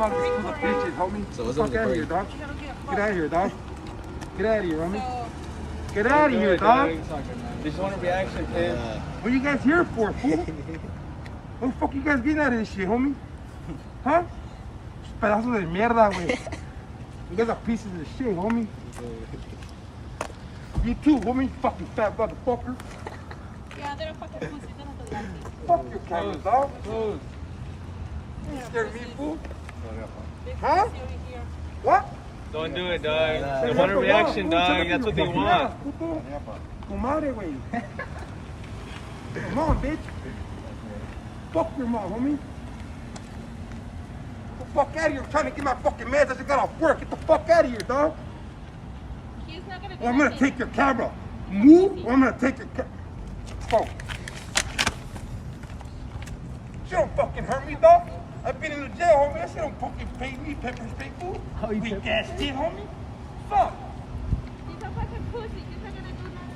all these little bitches, homie. So what's Fuck out of here, dog. Get out of here, dog. Get out of here, homie. Get out of here, dog. Just want a reaction, kid. What you guys here for, fool? What the fuck you guys getting out of this shit, homie? Huh? Pedazos de mierda, güey. You guys are pieces of shit, homie. You too, homie. Fucking fat motherfucker. Yeah, they're fucking pussy. They don't like it. Fuck your cameras, dog. You scared me, fool? Huh? What? Don't do it, dog. They want a reaction, dog. That's what they want. Comadre, güey. Come on, bitch. Fuck your mom, homie. Get the fuck out of here. I'm trying to get my fucking meds. I just got off work. Get the fuck out of here, dog. He's not gonna Or I'm gonna take your camera. Move, or I'm gonna take your camera. Phone. She don't fucking hurt me, dog. I've been in the jail, homie. That shit don't fucking pay me, pepper spray food. Oh, you weak ass shit, homie. Fuck. He's a fucking pussy. He's not gonna do nothing.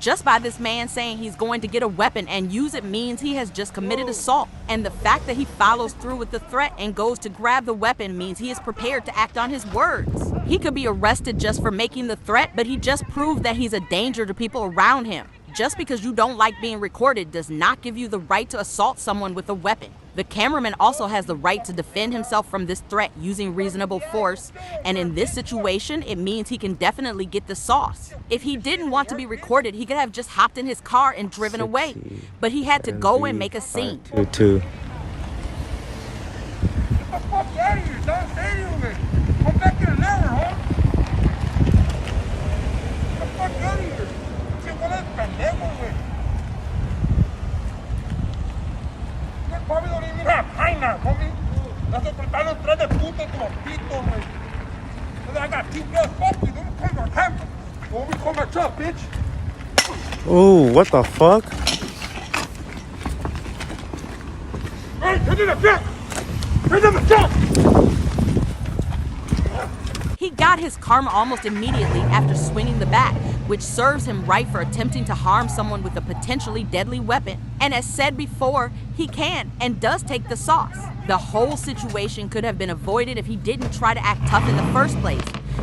Just by this man saying he's going to get a weapon and use it means he has just committed assault. And the fact that he follows through with the threat and goes to grab the weapon means he is prepared to act on his words. He could be arrested just for making the threat, but he just proved that he's a danger to people around him. Just because you don't like being recorded does not give you the right to assault someone with a weapon. The cameraman also has the right to defend himself from this threat using reasonable force, and in this situation, it means he can definitely get the sauce. If he didn't want to be recorded, he could have just hopped in his car and driven away, but he had to go and make a scene. 522. Get the fuck out of here, dog. Stay here, man. Come back in an hour, huh? Get the fuck out of here. Shit, what is pendejo, güey? You probably don't even have hyena, homie. That's what están los tres de puto como pito, güey. I got two girls, fuck you. Don't come to camera. Don't be call my truck, bitch. Oh, what the fuck? Hey, turn in the truck. Turn in the truck. He got his karma almost immediately after swinging the bat, which serves him right for attempting to harm someone with a potentially deadly weapon. And as said before, he can and does take the sauce. The whole situation could have been avoided if he didn't try to act tough in the first place.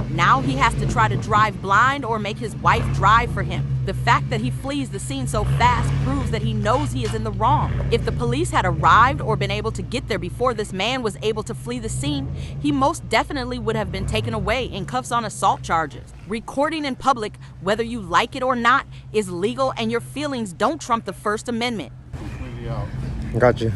Now he has to try to drive blind or make his wife drive for him. The fact that he flees the scene so fast proves that he knows he is in the wrong. If the police had arrived or been able to get there before this man was able to flee the scene, he most definitely would have been taken away in cuffs on assault charges. Recording in public, whether you like it or not, is legal, and your feelings don't trump the First Amendment. Got you.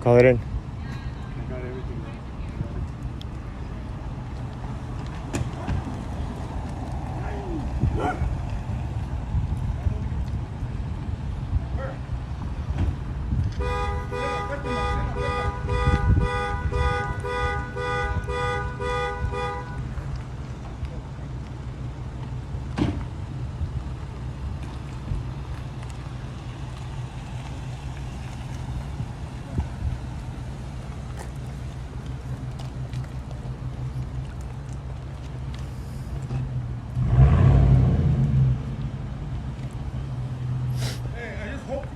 Call it in.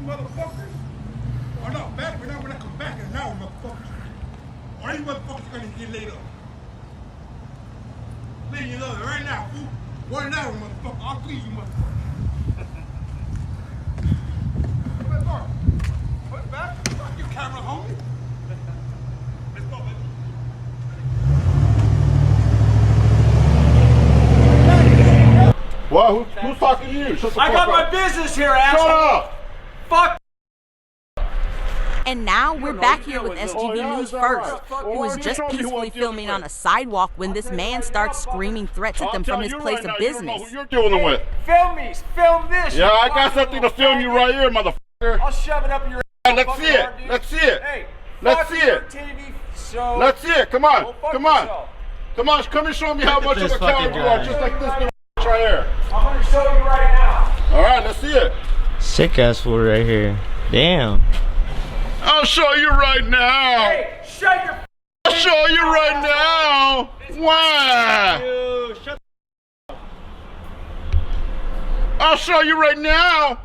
Motherfuckers are not back. We're not gonna come back in an hour, motherfuckers. Or you motherfuckers gonna get laid up. Laying you up right now, fool. 1 hour, motherfucker. I'll please you, motherfucker. Put it back. Fuck your camera, homie. Let's go, baby. What? Who's talking to you? Shut the fuck up. I got my business here, asshole. Shut up. Fuck. And now we're back here with SGV News First, who was just peacefully filming on a sidewalk when this man starts screaming threats at them from his place of business. Who you're dealing with? Film me. Film this. Yeah, I got something to film you right here, motherfucker. I'll shove it up in your Let's see it. Let's see it. Hey, Let's see it. TV show. Let's see it. Come on. Go fuck Come on. yourself. Come on. Come and show me how much of a coward you are. Just like this little right here. I'm gonna show you right now. All right. Let's see it. Sick ass fool right here. Damn. I'll show you right now. Hey, shut your show you right now. Wow. You shut I'll show you right now.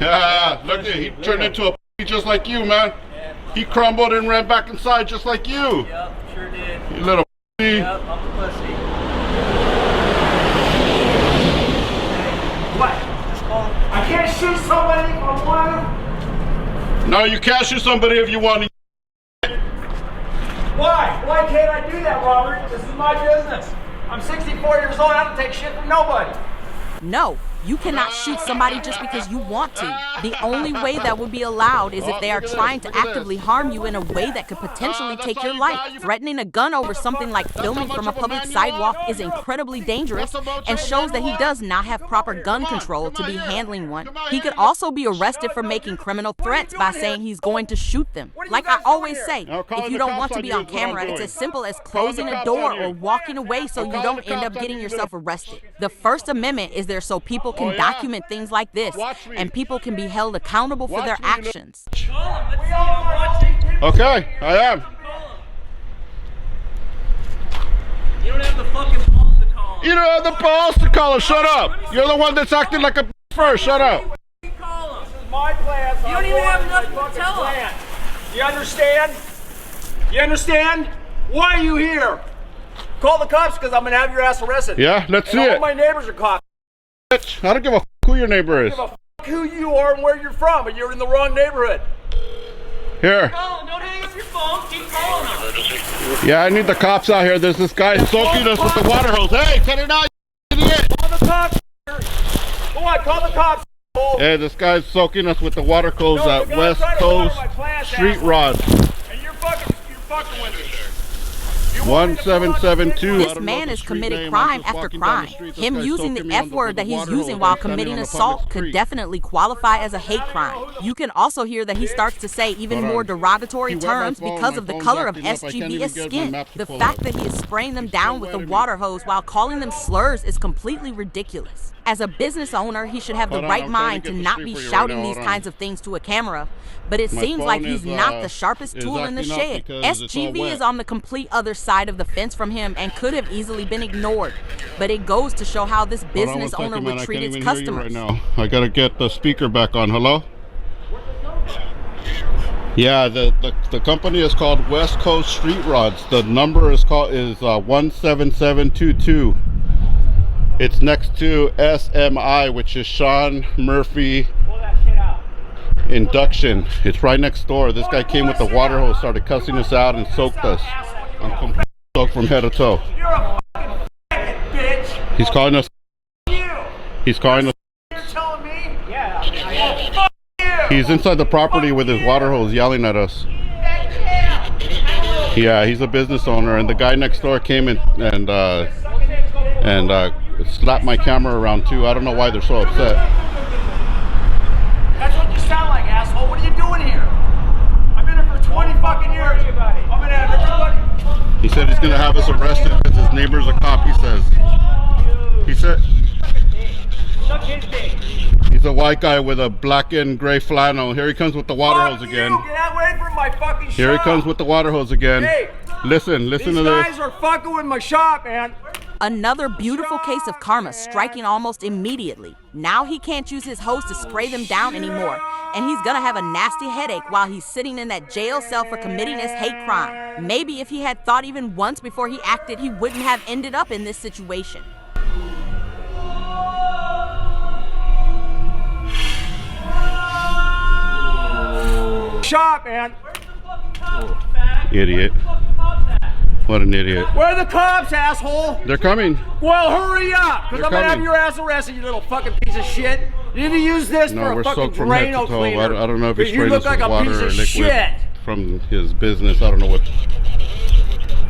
Yeah, look at he turned into a just like you, man. He crumbled and ran back inside just like you. Yep, sure did. You little Yep, I'm a pussy. What? I can't shoot somebody if I want to. No, you can't shoot somebody if you want to. Why? Why can't I do that, Robert? This is my business. I'm 64 years old. I don't take shit from nobody. No, you cannot shoot somebody just because you want to. The only way that would be allowed is if they are trying to actively harm you in a way that could potentially take your life. Threatening a gun over something like filming from a public sidewalk is incredibly dangerous and shows that he does not have proper gun control to be handling one. He could also be arrested for making criminal threats by saying he's going to shoot them. Like I always say, if you don't want to be on camera, it's as simple as closing a door or walking away so you don't end up getting yourself arrested. The First Amendment is there so people can document things like this, and people can be held accountable for their actions. Okay, I am. You don't have the fucking balls to call him. You don't have the balls to call him. Shut up. You're the one that's acting like a first. Shut up. Call him. This is my plan. So You don't even have nothing to tell him. You understand? You understand? Why are you here? Call the cops because I'm going to have your ass arrested. Yeah, let's see All it. my neighbors are cops. Bitch, I don't give a who your neighbor is. I don't give a who you are and where you're from, but you're in the wrong neighborhood. Here. Call him. Don't hang up your phone. Keep calling him. Yeah, I need the cops out here. There's this guy soaking us with the water hose. Hey, cut it out, you idiot. Call the cops. Go on, call the cops. Hey, this guy's soaking us with the water hose No, at the guy's West trying to water Coast my plants, Street asshole. Rod. And you're fucking with me. You want me to pull out the 1772. This man has committed crime after crime. Him using the F word that he's using while committing assault could definitely qualify as a hate crime. You can also hear that he starts to say even more derogatory terms because of the color of SGV's skin. The fact that he is spraying them down with a water hose while calling them slurs is completely ridiculous. As a business owner, he should have the right mind to not be shouting these kinds of things to a camera, but it seems like he's not the sharpest tool in the shed. SGV is on the complete other side of the fence from him and could have easily been ignored, but it goes to show how this business owner would treat its customers. Right now. I gotta get the speaker back on. Hello? Yeah, the company is called West Coast Street Rods. The number is 17722. It's next to SMI, which is Sean Murphy Induction. It's right next door. This guy came with the water hose, started cussing us out, and soaked us. I'm completely soaked from head to toe. You're a fucking bitch. He's calling us. You. He's calling us. You're telling me? Yeah. Fuck you. He's inside the property with his water hose, yelling at us. Yeah, he's a business owner, and the guy next door came in and slapped my camera around too. I don't know why they're so upset. That's what you sound like, asshole. What are you doing here? I've been here for 20 fucking years. I'm gonna have everybody. He said he's gonna have us arrested because his neighbor's a cop. He said he's a white guy with a black and gray flannel. Here he comes with the water hose again. Get away from my fucking shop. Here he comes with the water hose again. Hey, listen to these this. guys are fucking with my shop, man. Another beautiful case of karma striking almost immediately. Now he can't use his hose to spray them down anymore, and he's gonna have a nasty headache while he's sitting in that jail cell for committing his hate crime. Maybe if he had thought even once before he acted, he wouldn't have ended up in this situation. Shop, man. Idiot. What an idiot. Where are the cops, asshole? They're coming. Well, hurry up, because They're I'm gonna have coming. your ass arrested, you little fucking piece of shit. You need to use this No, for we're a fucking soaked from head to Drano toe. cleaner. I don't know if he's because you spraying look us like with a water piece or of liquid shit. from his business. I don't know what.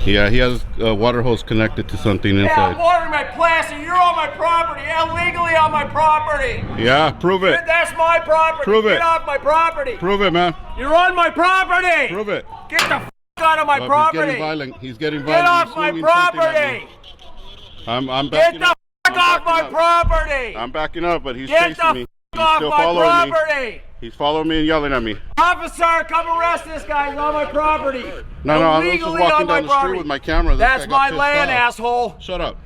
Yeah, he has a water hose connected to something Yeah, I'm inside. watering my plants and you're on my property, illegally on my property. Yeah, prove it. That's my property. Prove it. Get off my property. Prove it, man. You're on my property. Prove it. Get the f out of my He's property. getting violent. He's getting Get violent. off He's my swinging something at property. me. I'm Get backing the up. f off my property. I'm backing up, but he's Get chasing the me. f He's off still my following me. property. He's following me and yelling at me. Officer, come arrest this guy. He's on my property. No, I'm just Illegally walking on my down the street property. with my camera. This That's guy got my pissed land, off. asshole. Shut up.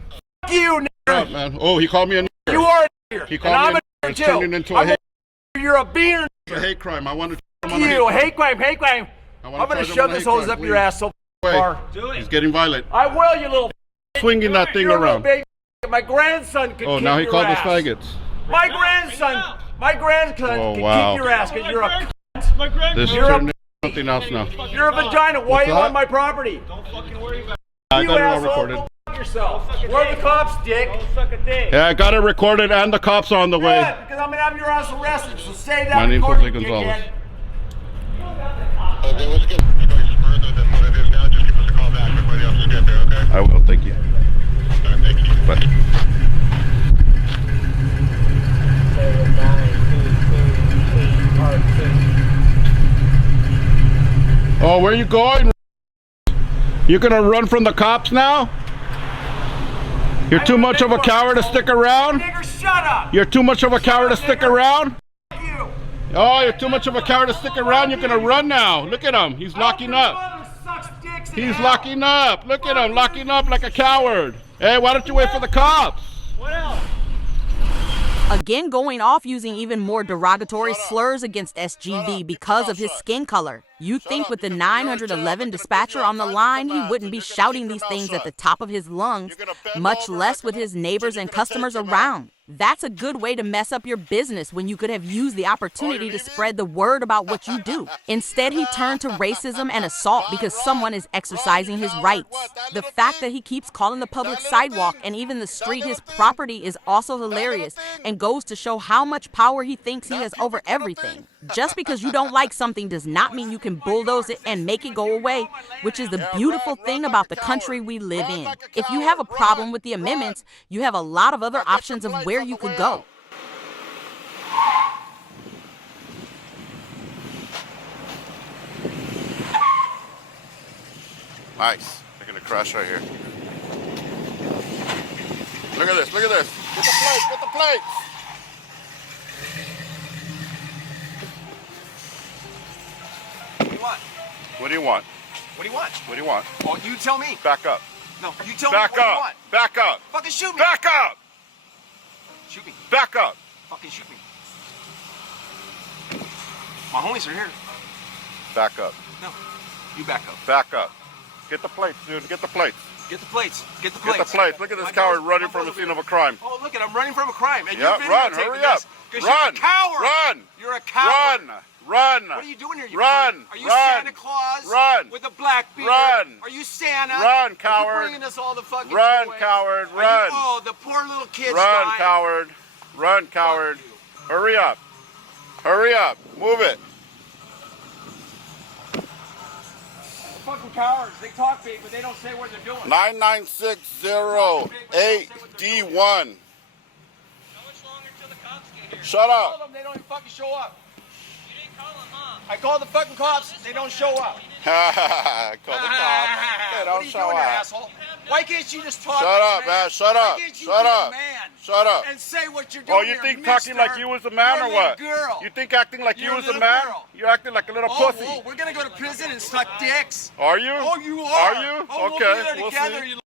Fuck you, nigger. Shut up, man. Oh, he called me a nigger. You are a nigger. He And called I'm me a a nigger. nigger It's too. turning into a hate. You're a beaner. It's a hate crime. I want to. Fuck you. Hate crime. Hate crime. I'm gonna shove this hose up your ass so far. He's getting violent. I will, you little. Swinging that thing You're a little around. baby. My grandson could Oh, kick now he your called us ass. faggots. My grandson Oh, could wow. kick your ass because you're a. This is You're a- turning into something else now. You're a vagina. Why are you that? on my property? I You got it all asshole. recorded. Go fuck yourself. Where are the cops, dick? Yeah, I got it recorded and the cops are on the way. Good, because I'm gonna have your ass arrested. So save that My name's recording, Jose Gonzalez. dickhead. Okay, let's get further than what it is now. Just give us a call back. Everybody else is good there, okay? I will, thank you. All right, thank you. Bye. Oh, where you going? You're gonna run from the cops now? You're too much of a coward to stick around? Nigger, shut up. You're too much of a coward to stick around? Fuck you. Oh, you're too much of a coward to stick around. You're gonna run now. Look at him. He's locking up. Mother sucks dicks in He's hell. locking up. Look at him, locking up like a coward. Hey, why don't you wait for the cops? Again going off using even more derogatory slurs against SGV because of his skin color. You'd think with the 911 dispatcher on the line, he wouldn't be shouting these things at the top of his lungs, much less with his neighbors and customers around. That's a good way to mess up your business when you could have used the opportunity to spread the word about what you do. Instead, he turned to racism and assault because someone is exercising his rights. The fact that he keeps calling the public sidewalk and even the street his property is also hilarious and goes to show how much power he thinks he has over everything. Just because you don't like something does not mean you can bulldoze it and make it go away, which is the beautiful thing about the country we live in. If you have a problem with the amendments, you have a lot of other options of where you could go. Nice. They're gonna crash right here. Look at this, look at this. Get the plates, get the plates. What do you want? What do you want? What do you want? What do you want? Oh, you tell me. Back up. No, you tell me Back what you up. want. Back up. Fucking shoot me. Back up. Shoot me. Back up. Fucking shoot me. My homies are here. Back up. No, you back up. Back up. Get the plates, dude. Get the plates. Get the plates. Get the Get plates. the plates. Look at this coward running from the scene of a crime. Oh, look at I'm running from a crime. And Yeah, you're run. videotaping Hurry up. this 'cause Run. You're a coward. Run. You're a coward. Run. Run. What are you doing here? You Run. Are you Run. Santa Claus? Run. With a black beard? Run. Are you Santa? Run, Are coward. you bringing us all the fucking Run, toys? coward. Are you- Run. oh, the poor little kids Run, dying. coward. Run, coward. Hurry up. Hurry up. Move it. Fucking cowards. They talk big, but they don't say what they're doing. 99608D1. How much longer till the cops get here? Shut I called up. them, they don't even fucking show up. You didn't call them, huh? I called the fucking cops, they don't show up. Call the cops. They What are don't you show doing here, up. asshole? Why can't you just talk Shut like a up, man. Shut Why up. can't you Shut be up. a man Shut up. and say what you're doing Oh, you here, think talking mister? like you was a man You're or a what? little girl. You think acting like You're you a was a little man? girl. You acting like a little Oh, pussy. whoa, we're gonna go to prison and suck dicks. Are you? Oh, you are. Are you? Oh, Okay, we'll be there we'll together, see. you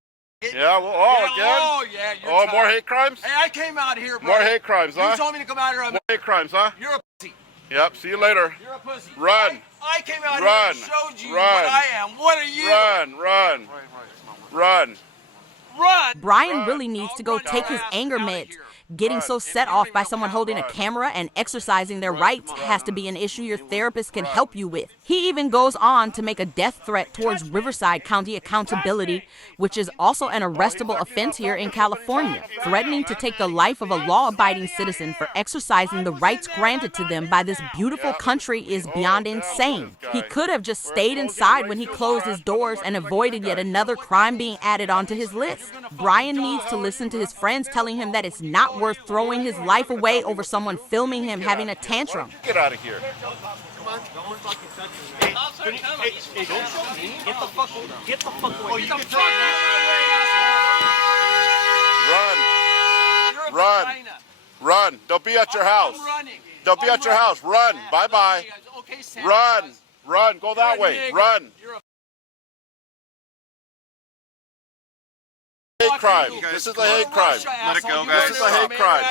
Yeah, well, yeah, again? Oh, yeah, you're Oh, tough. more hate crimes? Hey, I came out here, bro. More hate crimes, huh? You told me to come out here. More hate crimes, huh? You're a pussy. Yep, see you later. You're a pussy. Run. I came out Run. here and showed you Run. what I am. What are you? Run, run. Run. Run. Brian really needs to go take his anger meds. Getting so set off by someone holding a camera and exercising their rights has to be an issue your therapist can help you with. He even goes on to make a death threat towards Riverside County Accountability, which is also an arrestable offense here in California. Threatening to take the life of a law-abiding citizen for exercising the rights granted to them by this beautiful country is beyond insane. He could have just stayed inside when he closed his doors and avoided yet another crime being added onto his list. Brian needs to listen to his friends telling him that it's not worth throwing his life away over someone filming him having a tantrum. Get out of here. Cops aren't coming. Get the fuck away. Oh, you can Run. You're a Run. vagina. Run. They'll be at your house. I'm running. They'll be at your house. Run. Bye-bye. Okay, Santa Run. Claus. Run. Go that You're a way. nigger. Run. You're a Hate crime. This is a hate crime. Let it go, guys. This is a hate crime.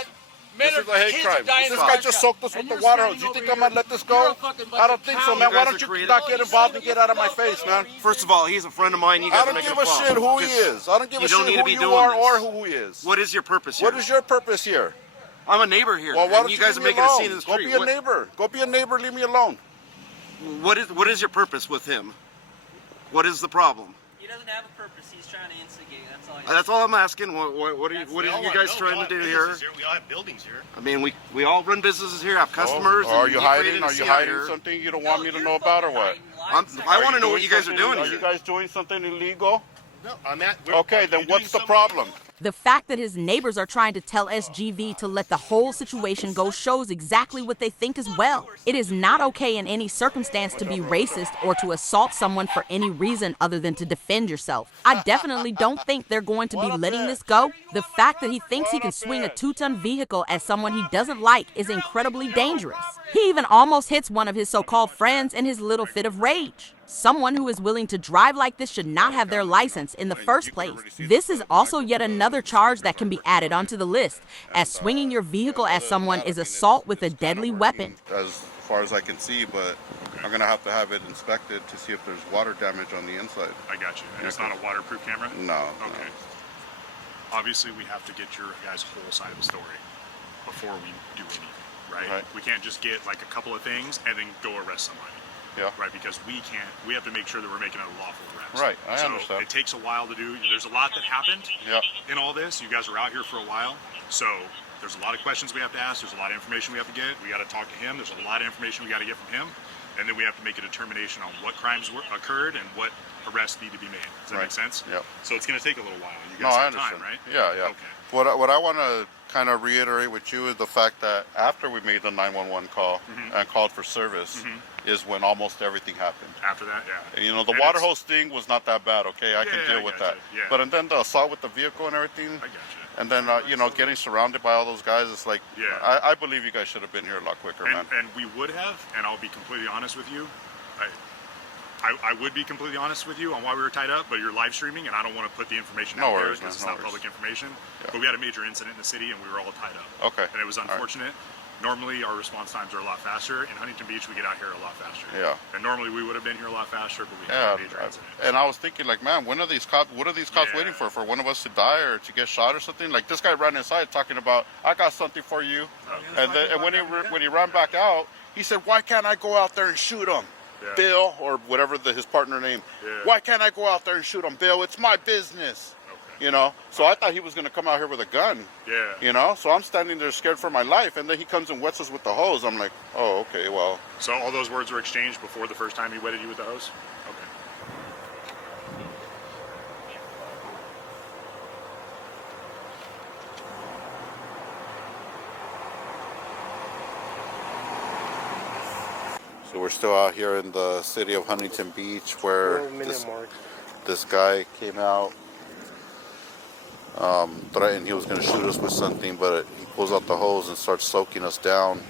This is a hate crime. This guy just soaked us with the water hose. You think I'm gonna let this go? I don't think so, man. Why don't you not get involved and get out of my face, man? First of all, he's a friend of mine. You guys I don't are making give a shit who he is. I don't give a shit who you are or who he is. What is your purpose here? What is your purpose here? I'm a neighbor here. Well, why and don't you guys are leave me making a alone? scene in the Go street. be a neighbor. Go be a neighbor. Leave me alone. What is your purpose with him? What is the problem? He doesn't have a purpose. He's trying to instigate. That's all. That's all I'm asking. What are you guys trying to do here? We all have buildings here. I mean, we all run businesses here, have customers. Oh, are and you created hiding? a Are you scene out hiding here. something you don't want me to know about, or what? I want to know what you guys are doing Are here. you guys doing something illegal? No, I'm at. Okay, then what's the problem? The fact that his neighbors are trying to tell SGV to let the whole situation go shows exactly what they think as well. It is not okay in any circumstance to be racist or to assault someone for any reason other than to defend yourself. I definitely don't think they're going to be letting this go. The fact that he thinks he can swing a 2-ton vehicle at someone he doesn't like is incredibly dangerous. He even almost hits one of his so-called friends in his little fit of rage. Someone who is willing to drive like this should not have their license in the first place. This is also yet another charge that can be added onto the list, as swinging your vehicle at someone is assault with a deadly weapon. As far as I can see, but I'm gonna have to have it inspected to see if there's water damage on the inside. I got you. And it's not a waterproof camera? No. Okay. Obviously, we have to get your guys' whole side of the story before we do anything, right? We can't just get like a couple of things and then go arrest somebody. Yeah. Right, because we have to make sure that we're making a lawful arrest. Right, I understand. It takes a while to do. There's a lot that happened in all this. You guys were out here for a while, so there's a lot of questions we have to ask. There's a lot of information we have to get. We got to talk to him. There's a lot of information we got to get from him, and then we have to make a determination on what crimes occurred and what arrests need to be made. Does that make sense? Yeah. So it's going to take a little while. You No, guys I have understand. time, right? Yeah, yeah. Okay. What I want to kind of reiterate with you is the fact that after we made the 911 call and called for service is when almost everything happened. After that, yeah. You know, the And water hose thing was not that bad, okay? I can deal with that. Yeah. But and then the assault with the vehicle and everything, I got you. and then, you know, getting surrounded by all those guys, it's like, I believe you guys should have been here a lot quicker, man. And we would have, and I'll be completely honest with you. I would be completely honest with you on why we were tied up, but you're live streaming, and I don't want to put the information out there because it's not public information. But we had a major incident in the city, and we were all tied up. Okay. And it was unfortunate. Normally, our response times are a lot faster. In Huntington Beach, we get out here a lot faster. Yeah. And normally, we would have been here a lot faster, but we had a major incident. And I was thinking, like, man, when are these cops? What are these cops waiting for? For one of us to die or to get shot or something? Like, this guy ran inside talking about, "I got something for you," and then when he ran back out, he said, "Why can't I go out there and shoot him?" Bill, or whatever his partner name. Why can't I go out there and shoot him, Bill? It's my business. You know, so I thought he was going to come out here with a gun. Yeah. You know, so I'm standing there scared for my life, and then he comes and wets us with the hose. I'm like, oh, okay, well. So all those words were exchanged before the first time he wetted you with the hose? Okay. So we're still out here in the city of Huntington Beach where this guy came out, threatened he was going to shoot us with something, but he pulls out the hose and starts soaking us down.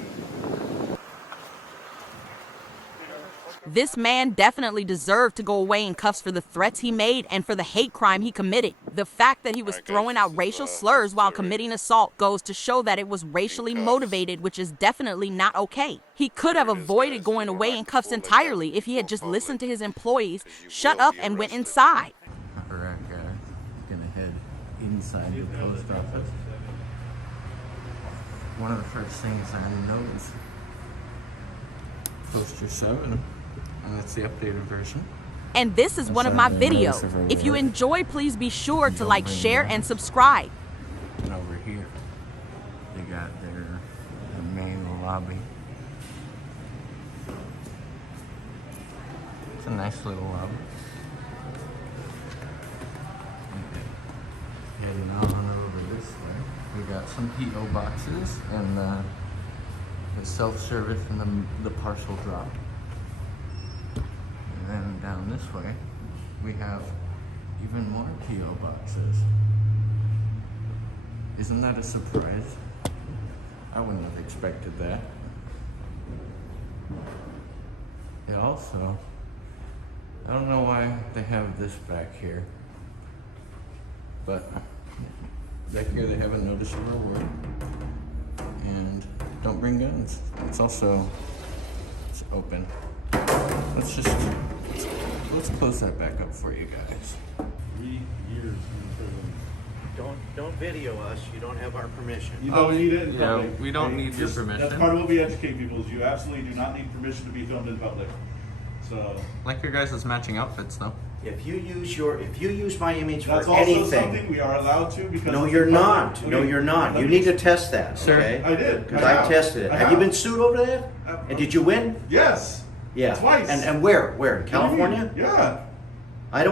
This man definitely deserved to go away in cuffs for the threats he made and for the hate crime he committed. The fact that he was throwing out racial slurs while committing assault goes to show that it was racially motivated, which is definitely not okay. He could have avoided going away in cuffs entirely if he had just listened to his employees, shut up, and went inside. Alright guys, gonna head inside the post office. One of the first things I noticed, Poster 7. And that's the updated version. And this is one of my videos. If you enjoy, please be sure to like, share, and subscribe. And over here, they got their main lobby. It's a nice little lobby. Okay. Heading on over this way, we got some P.O. boxes and the self-service and the parcel drop. And then down this way, we have even more P.O. boxes. Isn't that a surprise? I wouldn't have expected that. Yeah, also, I don't know why they have this back here, but back here they have a notice of reward and don't bring guns. It's also, it's open. Let's close that back up for you guys. 3 years in prison. Don't video us. You don't have our permission. You don't need it in yeah, public. we don't need your That's permission. part of what we educate people is you absolutely do not need permission to be filmed in public. So Like your guys' matching outfits, though. If you use my image for that's also anything. something we are allowed to because No, it's you're in not. public. No, Okay, you're not. let You me- need to test that, Sir, okay? I did. Because I tested it. Have you been sued over that? And did you win? Yes. Yeah. Twice. And where? Where? In What do you mean? California? Yeah. I do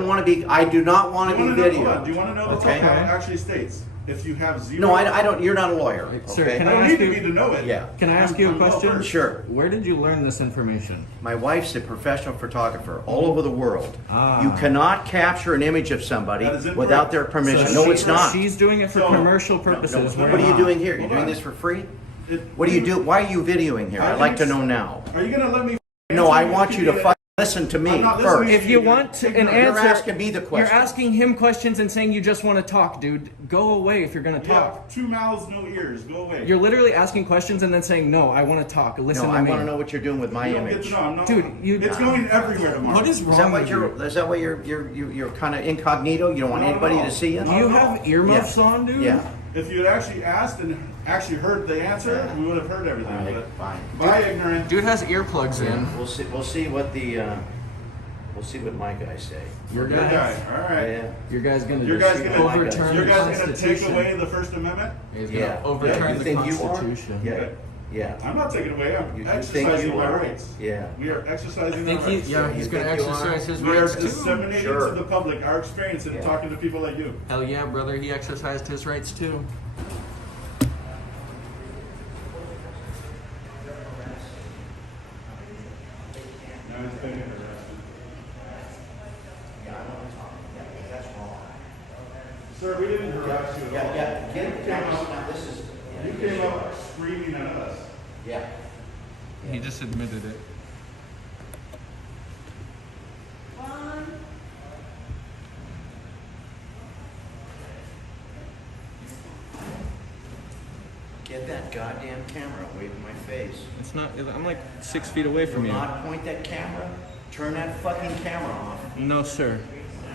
not want to be videoed. Do you want to know Okay. how it actually states? If you have zero. No, I don't. You're not a lawyer. Sir, Okay? can I I don't ask need to you? be to know it. Yeah. Can I ask you a I'm well question? versed. Sure. Where did you learn this information? My wife's a professional photographer all over the world. Ah. You cannot capture an image of somebody That is incorrect. without their permission. So no, she- it's not. She's doing it for So- commercial no, purposes. no, We're What are you not. doing here? You're Hold doing on. this for free? It- What do you do? Why are you videoing here? I I'd like to think know now. Are you going to let me? No, I answer want you to get it? listen to me I'm not first. listening If you want an You're answer, asking me the question. You're asking him questions and saying you just want to talk, dude. Go away if you're gonna Yeah, talk. 2 mouths, no ears. Go away. You're literally asking questions and then saying no. I want to talk. Listen No, to I me. want to know what you're doing with my You don't get image. to know. I'm not, Dude, it's going everywhere tomorrow. What is Is wrong that with you? Is that why you're kind of incognito? You don't want No, anybody no. to see you? Do you have earmuffs on, dude? Yeah. If you had actually asked and actually heard the answer, we would have heard everything. All right, But fine. by ignorant. Dude has earplugs in. We'll see what the we'll see what my guys say. Your Good guy. guy. All right. Yeah. Your guy's gonna Your just guy's gonna overturn Your the guy's gonna take Constitution. away the First Amendment. He's Yeah. gonna overturn You the think you are? Constitution. Yeah. Okay. Yeah. I'm not taking it away. I'm You think exercising you my are? rights. Yeah. We are exercising Think our he, rights. yeah, You he's gonna think you exercise his We are rights too. disseminating Sure. to the public our experience and Yeah. talking to people like you. Hell yeah, brother. He exercised his rights too. Now he's being arrested. Sir, we didn't harass you at all. Yeah. Get now, this is. You came up screaming at us. Yeah. He just admitted it. Get that goddamn camera away from my face. It's not. I'm like 6 feet away Do from you. not point that camera. Turn that fucking camera off. No, sir.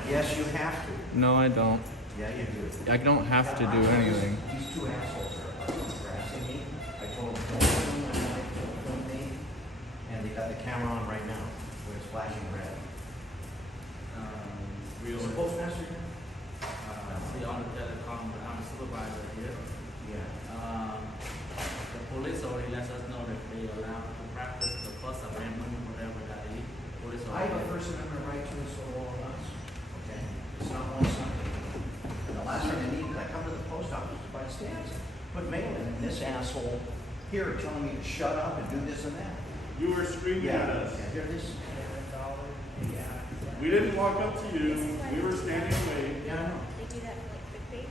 Yes, you have to. No, I don't. Yeah, you do. I don't have to do anything. These two assholes are harassing me. I told them don't film my life, don't film me. And they got the camera on right now, where it's flashing red. Is the postmaster here? The on the telecom, I'm a supervisor here. Yeah. The police already let us know that they allowed to practice the First Amendment, whatever that is. Police I have a already. First Amendment right to this all of us. Okay? It's not one something. The last thing I need is I come to the post office to buy stamps, put mail in, and this asshole here telling me to shut up and do this and that. You were screaming at us. Yeah, here this. Yeah. We didn't walk up to you. We were standing away. Yeah, I know. They do that for like clickbait.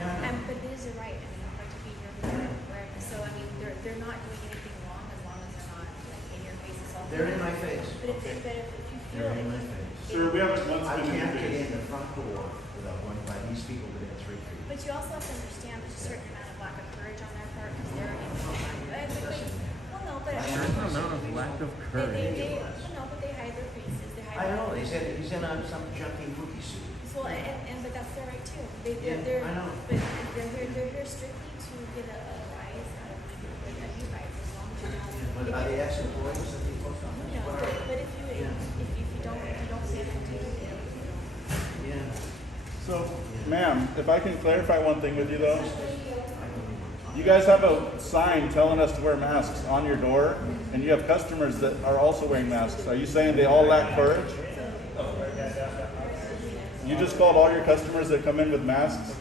Yeah, I know. But it is a right, I mean, right to be here for their awareness. So, I mean, they're not doing anything wrong as long as they're not like in your face assaulting. They're in my face. But if you feel They're in my like face. Sir, we haven't once I been in can't your get face. in the front door without going by these people within 3 feet. But you also have to understand there's a certain amount of lack of courage on their part because they're in well, no, but Certain amount of lack of courage. no, but they hide their faces. They hide I know, he's in some junky movie suit. Well, and but that's their right too. Yeah, They're I know. But they're here strictly to get a rise out of you guys as long as you don't. But are they ex-employees that they post on this? No, What are but if you don't say that to they? Yeah. So, ma'am, if I can clarify one thing with you though. You guys have a sign telling us to wear masks on your door, and you have customers that are also wearing masks. Are you saying they all lack courage? You just called all your customers that come in with masks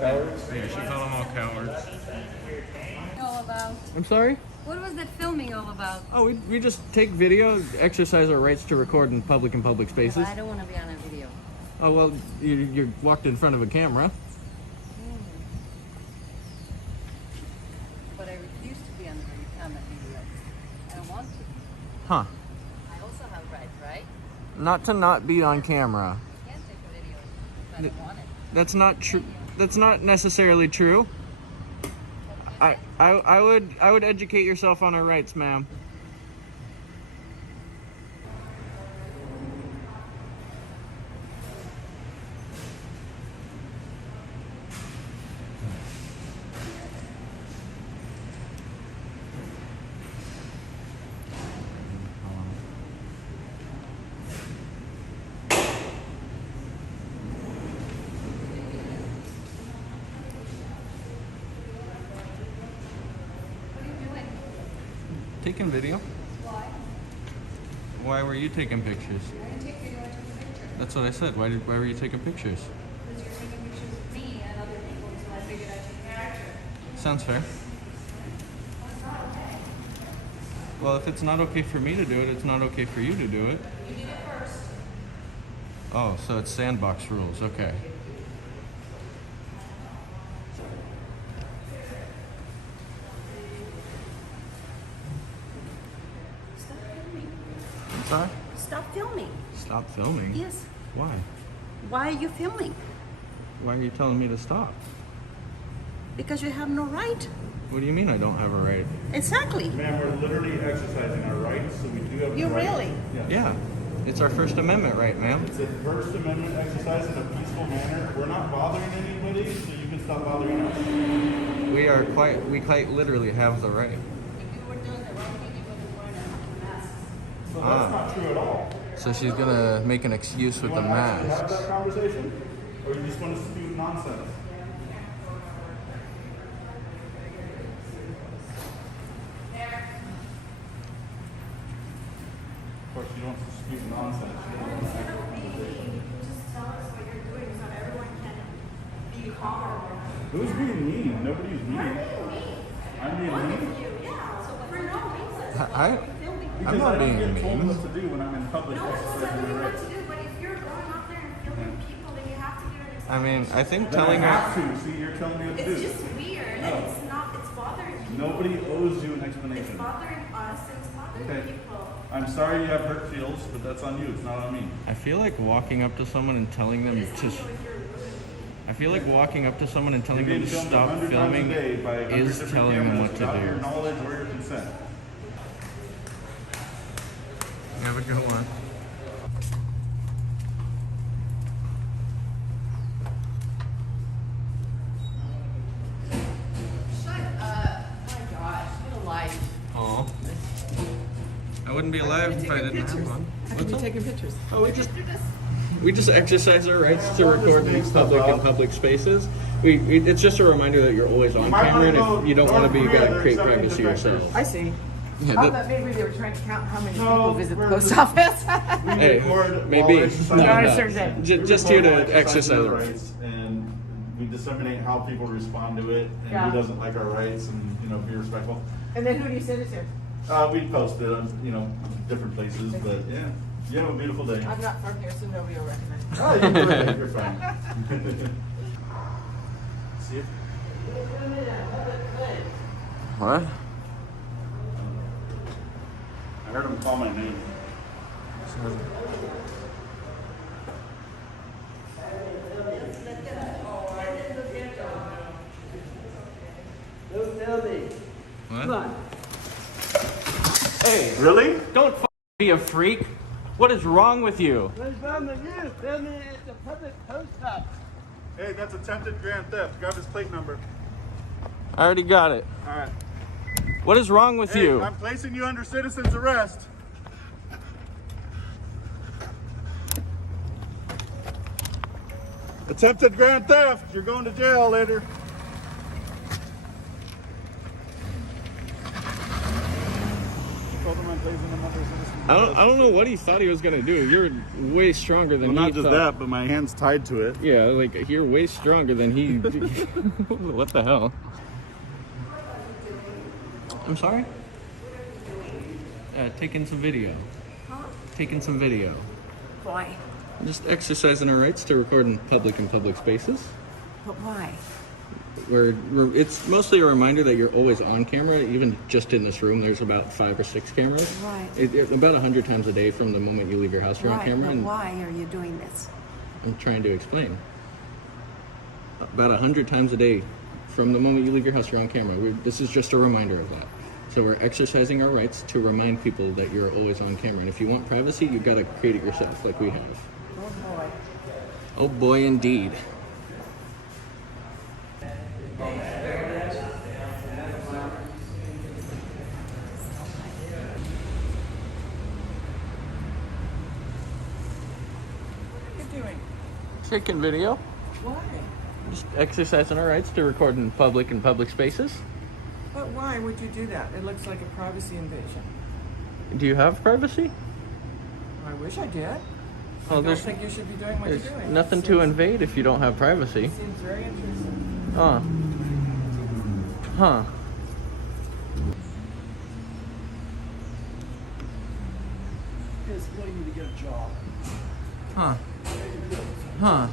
cowards? Yeah, she called them all cowards. All about? I'm sorry? What was that filming all about? Oh, we just take video, exercise our rights to record in public spaces. Well, I don't want to be on a video. Oh, well, you walked in front of a camera. But I refuse to be on a video. I don't want to. Huh. I also have Not to not be on camera. That's not true. That's not necessarily true. I would educate yourself on our rights, ma'am. Taking video. Why? Why were you taking pictures? I didn't take video, I took a picture. That's what I said. Why were you taking pictures? Because you're taking pictures of me and other people, so I figured I'd take a picture. Sounds fair. Well, it's not okay. Well, if it's not okay for me to do it, it's not okay for you to do it. You did it first. Oh, so it's sandbox rules. Okay. Stop filming. I'm sorry? Stop filming. Stop filming? Yes. Why? Why are you filming? Why are you telling me to stop? Because you have no right. What do you mean I don't have a right? Exactly. Ma'am, we're literally exercising our rights, so we do have You the right. really? Yes. Yeah. It's our First Amendment right, ma'am. It's a First Amendment exercise in a peaceful manner. We're not bothering anybody, so you can stop bothering us. We quite literally have the right. If you were doing the right thing, you would have worn a mask. So that's not true at all. So she's gonna make an excuse with You the want to actually have masks. that conversation? Or you just want to spew nonsense? Of course, you don't spew nonsense. You don't want to act like Just tell us what you're doing so everyone can be calm. Who's being mean? Nobody's mean. I'm being mean? Yeah, so for no reason. I'm Because not I don't being get told mean. what to do when I'm in public No one's exercising telling you my what rights. to do, but if you're going out there and filming people, then you have to give an I mean, I think Then I telling her. have to. See, you're telling me what to do. It's just weird, No. and it's not, it's bothering people. Nobody owes you an It's explanation. bothering us, and it's bothering Okay. people. I'm sorry you have hurt feels, but that's on you. It's not on me. I feel like walking up to someone and telling them to. I feel like walking up to someone and telling You're them being to filmed stop 100 filming times a day by 100 is different telling them cameras what to without your do. knowledge or your consent. Have a good one. Shut up. Oh my gosh, get a life. Oh. I wouldn't be alive if I didn't have one. How you taking pictures? Oh, we just exercise our rights to record in public and public spaces. It's just a reminder that you're always on camera, and if you don't want to be, you gotta create privacy yourself. I see. Yeah, I thought maybe they were trying to count how many people visit the post office. Hey, maybe. Just here to exercise our our rights, and we disseminate how people respond to it, and Yeah. who doesn't like our rights, and be respectful. And then who do you send it to? We post it on different places, but yeah, you have a beautiful day. I'm not from here, so nobody will recognize me. Oh, you're great. You're fine. See it? What? I heard him call my name. What? Hey, Really? don't be a freak. What is wrong with you? What's wrong with you? Filming it at the public post office. Hey, that's attempted grand theft. Grab his plate number. I already got it. All right. What is wrong with Hey, you? I'm placing you under citizen's arrest. Attempted grand theft. You're going to jail later. Told him I'm placing him under citizen's arrest. I don't know what he thought he was gonna do. You're way stronger than Well, he not just thought. that, but my hand's tied to it. Yeah, like you're way stronger than he. What the hell? I'm sorry? Taking some video. Huh? Taking some video. Why? Just exercising our rights to record in public and public spaces. But why? It's mostly a reminder that you're always on camera. Even just in this room, there's about 5 or 6 cameras. Right. About 100 times a day from the moment you leave your house, you're on camera. But And why are you doing this? I'm trying to explain. About 100 times a day from the moment you leave your house, you're on camera. This is just a reminder of that. So we're exercising our rights to remind people that you're always on camera. And if you want privacy, you've got to create it yourself, like we have. Oh boy. Oh boy, indeed. Taking video. Why? Just exercising our rights to record in public and public spaces. But why would you do that? It looks like a privacy invasion. Do you have privacy? I wish I did. Well, I don't think you should be doing what you're there's doing. nothing to invade if you don't have privacy. Seems very interesting. Huh. Huh. It's willing to get a job. Huh. Huh.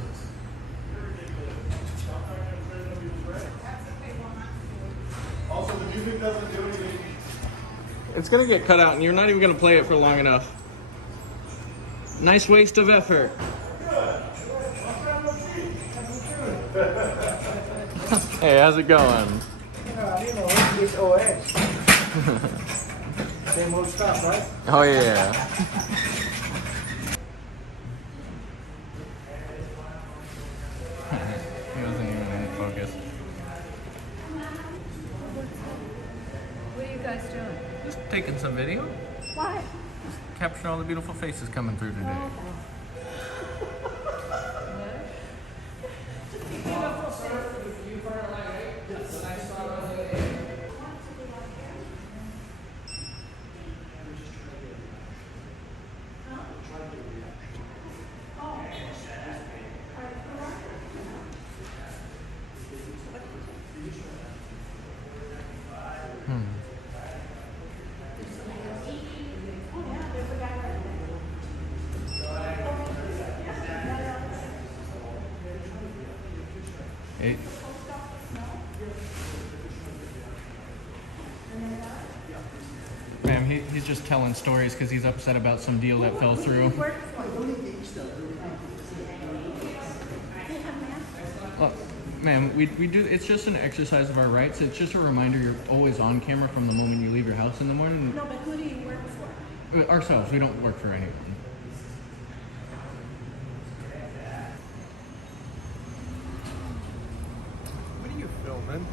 Also, the music doesn't do anything. It's gonna get cut out and you're not even gonna play it for long enough. Nice waste of effort. Hey, how's it going? You know, it's OS. Same old stuff, right? Oh yeah. He wasn't even in focus. What are you guys doing? Just taking some video. Why? Just capturing all the beautiful faces coming through today. Hey. Ma'am, he's just telling stories because he's upset about some deal that fell through. Look, ma'am, we do. It's just an exercise of our rights. It's just a reminder you're always on camera from the moment you leave your house in the morning. No, but who do you work for? Ourselves. We don't work for anyone. What are you filming?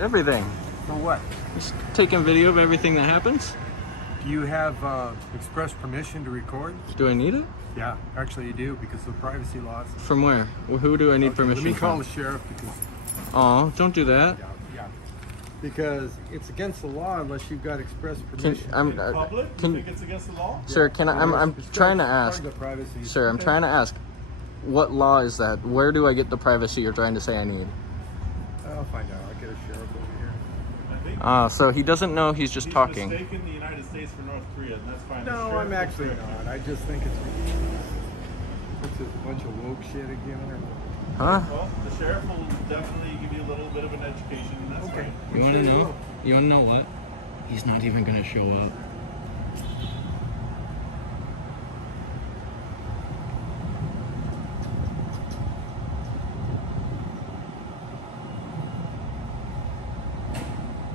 Everything. For what? Just taking video of everything that happens. Do you have express permission to record? Do I need it? Yeah, actually you do because of privacy laws. From where? Well, who do I need permission Let me call from? the sheriff because... Oh, don't do that. Yeah. Because it's against the law unless you've got express Can, permission. I'm, Public? You think it's against the law? Sir, can I? I'm trying to ask. Sir, I'm trying to ask. What law is that? Where do I get the privacy you're trying to say I need? I'll find out. I'll get a sheriff over here. So he doesn't know. He's just talking. Mistaken the United States for North Korea, and that's fine. No, I'm actually not. I just think it's a bunch of woke shit again. Huh? Well, the sheriff will definitely give you a little bit of an education, and that's okay. You want to know? You want to know what? He's not even going to show up.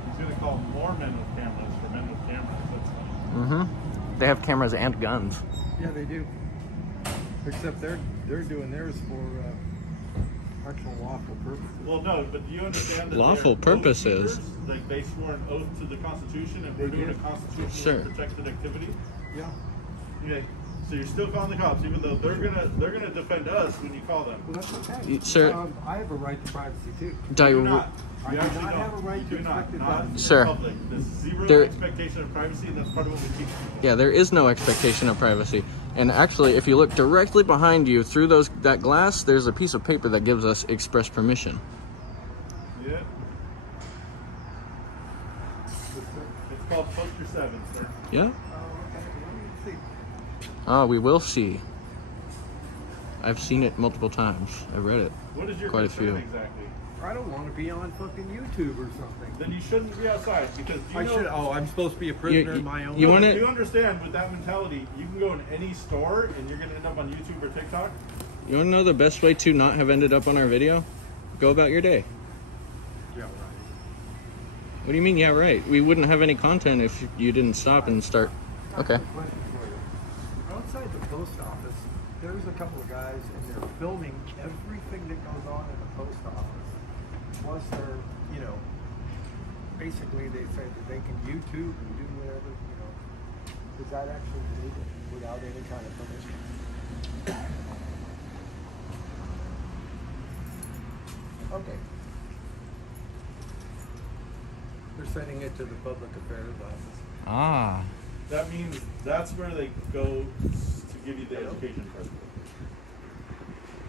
He's going to call more men with cameras for men with cameras. That's fine. Mm-hmm. They have cameras and guns. Yeah, they do. Except they're doing theirs for actual lawful purposes. Well, no, but do you understand that Lawful they're purposes? oath keepers? Like they swore an oath to the Constitution, and we're doing a constitutionally protected activity. Yeah. Okay. So you're still calling the cops, even though they're gonna defend us when you call them. Well, that's okay. Sir, I have a right to privacy too. You do not. I You do actually not don't. have a right You to do not. expect Not advice. Sir, in public. There's zero there- expectation of privacy, and that's part of what we teach people. yeah, there is no expectation of privacy. And actually, if you look directly behind you through that glass, there's a piece of paper that gives us express permission. Yeah. It's called Poster 7, sir. Yeah? We will see. I've seen it multiple times. I've read it. What is your quite a concern few. exactly? I don't want to be on fucking YouTube or something. Then you shouldn't be outside because you I know, should. Oh, I'm supposed to be a prisoner in my own. You want if you understand with that mentality, you can go in any store and you're gonna end up on YouTube or TikTok. You want to know the best way to not have ended up on our video? Go about your day. Yeah, right. What do you mean, yeah, right? We wouldn't have any content if you didn't stop and start. Okay. Outside the post office, there's a couple of guys and they're filming everything that goes on in the post office. Plus they're, you know, basically they say that they can YouTube and do whatever, you know. Is that actually legal without any kind of permission? Okay. They're sending it to the public affairs office. Ah. That means that's where they go to give you the education part.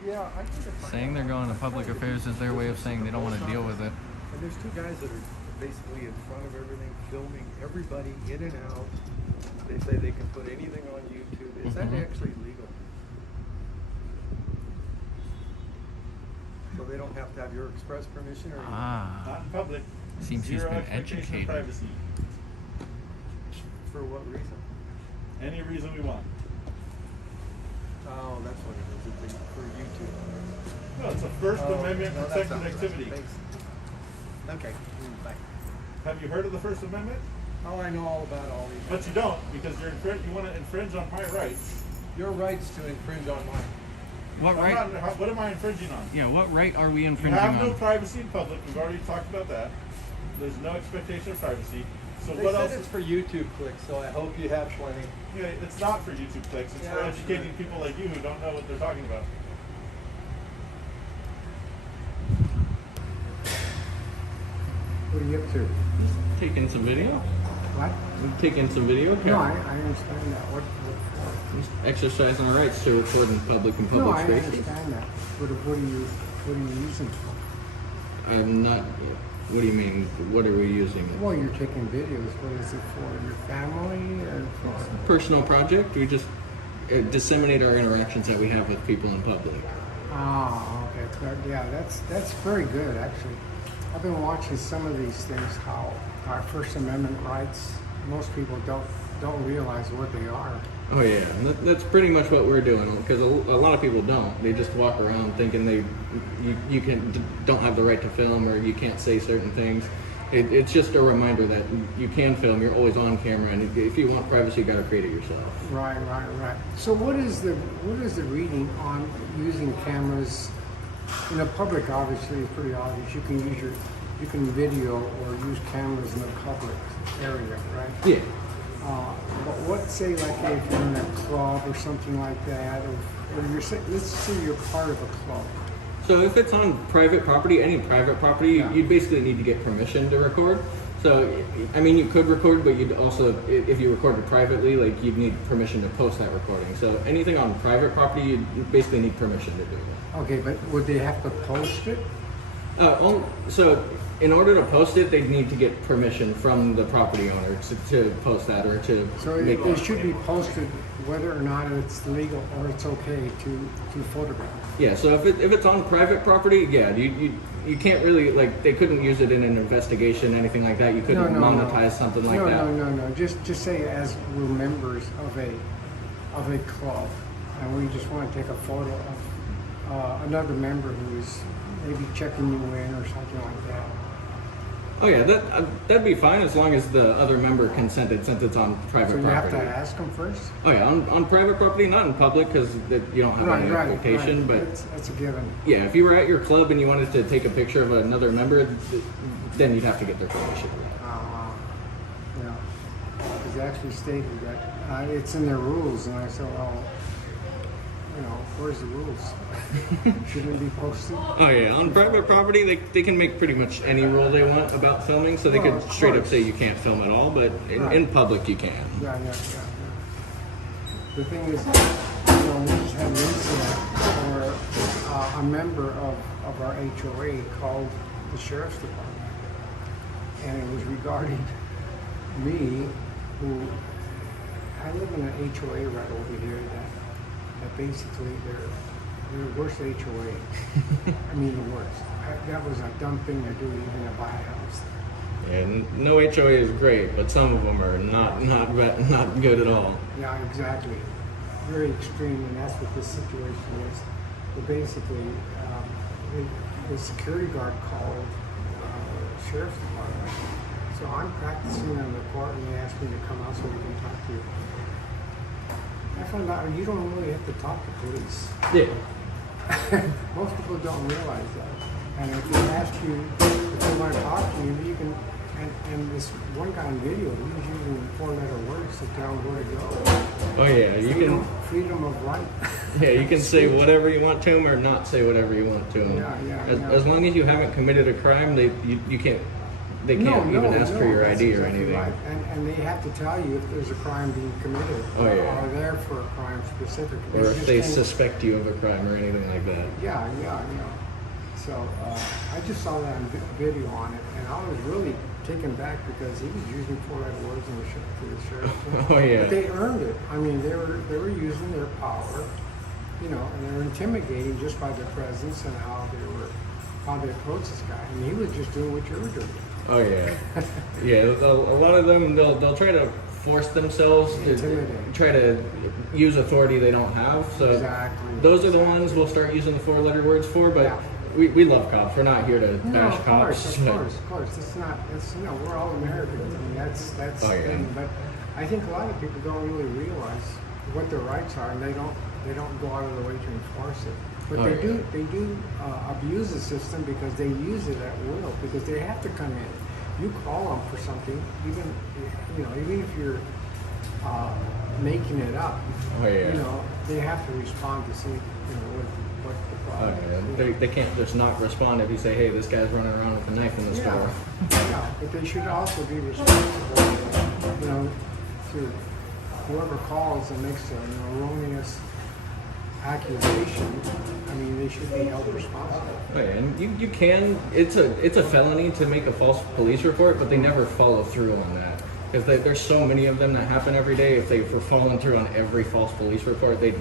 Yeah, I think it's Saying they're going to public affairs is their way of saying they don't want to deal with it. And there's two guys that are basically in front of everything, filming everybody in and out. They say they can put anything on YouTube. Is that actually legal? So they don't have to have your express permission or anything? Not in public. Seems he's Zero been expectation of educated. privacy. For what reason? Any reason we want. Oh, that's what it is. It's for YouTube. No, it's a First Amendment no, that protected sounds right. activity. Okay. Bye. Have you heard of the First Amendment? Oh, I know all about all these. But you don't, because you want to infringe on my rights. Your rights to infringe on mine. What right? What am I infringing on? Yeah, what right are we You infringing have no on? privacy in public. We've already talked about that. There's no expectation of privacy. So They what said else? it's for YouTube clicks, so I hope you have plenty. Yeah, it's not for YouTube clicks. It's for Yeah, educating people like you who don't know what they're talking about. What are you up to? Taking some video? What? Taking some video? No, I understand that. What for? Exercising our rights to record in public and No, public I spaces. understand that. What are you using it for? I'm not. What do you mean? What are we using? Well, you're taking videos. What is it for? Your family or for? Personal project. We just disseminate our interactions that we have with people in public. Ah, okay. Good. Yeah, that's very good actually. I've been watching some of these things. How our First Amendment rights. Most people don't realize what they are. Oh yeah, and that's pretty much what we're doing because a lot of people don't. They just walk around thinking you don't have the right to film or you can't say certain things. It's just a reminder that you can film. You're always on camera, and if you want privacy, you got to create it yourself. Right. So what is the reading on using cameras in the public? Obviously, it's pretty obvious. You can video or use cameras in the public area, right? Yeah. But what say like if you're in a club or something like that, or let's say you're part of a club. So if it's on private property, any private property, you'd basically need to get permission to record. So, I mean, you could record, but you'd also, if you recorded privately, like you'd need permission to post that recording. So anything on private property, you basically need permission to do that. Okay, but would they have to post it? So in order to post it, they'd need to get permission from the property owner to post that or to So make it should be posted whether or not it's legal or it's okay to photograph. Yeah, so if it's on private property, yeah, you can't really, like, they couldn't use it in an investigation, anything like that. You couldn't monetize something like that. No. Just say as we're members of a club and we just want to take a photo of another member who's maybe checking you in or something like that. Oh yeah, that'd be fine as long as the other member consented, since it's on private So you property. have to ask them first? Oh yeah, on private property, not in public, because you don't have any expectation. But that's a given. Yeah, if you were at your club and you wanted to take a picture of another member, then you'd have to get their permission. Yeah, it's actually stated that it's in their rules, and I said, well, where's the rules? Shouldn't it be posted? Oh yeah, on private property, they can make pretty much any rule they want about filming, so they could straight up say you can't film at all, but in public you can. Yeah. The thing is, we just had an incident where a member of our HOA called the sheriff's department, and it was regarding me, who I live in an HOA right over here that basically the worst HOA. I mean, the worst. That was a dumb thing to do, even to buy a house. And no HOA is great, but some of them are not good at all. Yeah, exactly. Very extreme, and that's what this situation is. But basically, the security guard called the sheriff's department. So I'm practicing on the court, and they asked me to come out so we can talk to you. I found out you don't really have to talk to police. Yeah. Most people don't realize that. And if they ask you if they want to talk to you, you can. And this one guy on video, he was using 4-letter words to tell him where to go. Oh yeah, you can. Freedom of right. Yeah, you can say whatever you want to them or not say whatever you want to them. As long as you haven't committed a crime, you can't. They can't even ask for your ID or exactly anything. Right. And they have to tell you if there's a crime being committed. Oh, yeah. Or there for a crime specific. Or if they suspect you of a crime or anything like that. Yeah. So I just saw that on video on it, and I was really taken back because he was using 4-letter words in to the sheriff. Oh yeah. But they earned it. I mean, they were using their power, and they were intimidating just by their presence and how they approached this guy. And he was just doing what you were doing. Oh yeah. Yeah. A lot of them they'll try to force themselves to try to use authority they don't have. So those are the ones we'll start using the 4-letter words for. But we love cops. We're not here to bash cops. Of course. It's we're all Americans. I mean, that's the thing. But I think a lot of people don't really realize what their rights are, and they don't go out of their way to enforce it. But they do abuse the system because they use it at will, because they have to come in. You call them for something, even if you're making it up. They have to respond to see what the problem is. They can't just not respond if you say, hey, this guy's running around with a knife in the store. Yeah, but they should also be responsible, to whoever calls and makes an erroneous accusation. I mean, they should be held responsible. Oh, yeah, and you can. It's a felony to make a false police report, but they never follow through on that. Because there's so many of them that happen every day. If they were following through on every false police report, they'd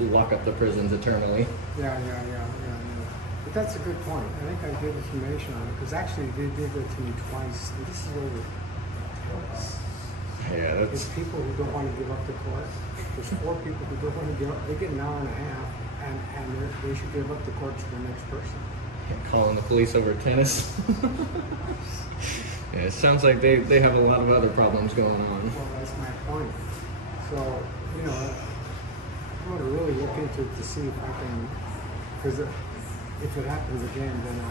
lock up the prisons eternally. Yeah. But that's a good point. I think I did information on it, because actually they did that to me twice. And this is over twice. Yeah, There's people who don't want to give up the court. There's 4 people who don't want to give up. They get an hour and a half, and they should give up the court to the next person. Calling the police over tennis. Yeah, it sounds like they have a lot of other problems going on. Well, that's my point. So, I want to really look into it to see if I can, because if it happens again, then I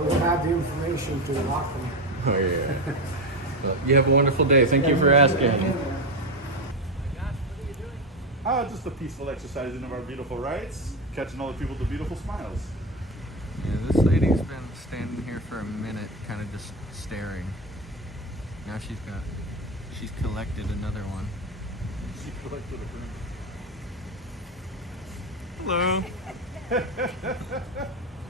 will have the information to lock them. Oh yeah. Well, you have a wonderful day. Thank you for asking. Just a peaceful exercising of our beautiful rights, catching all the people with the beautiful smiles. Yeah, this lady's been standing here for a minute, kind of just staring. Now she's collected another one. She collected a Hello.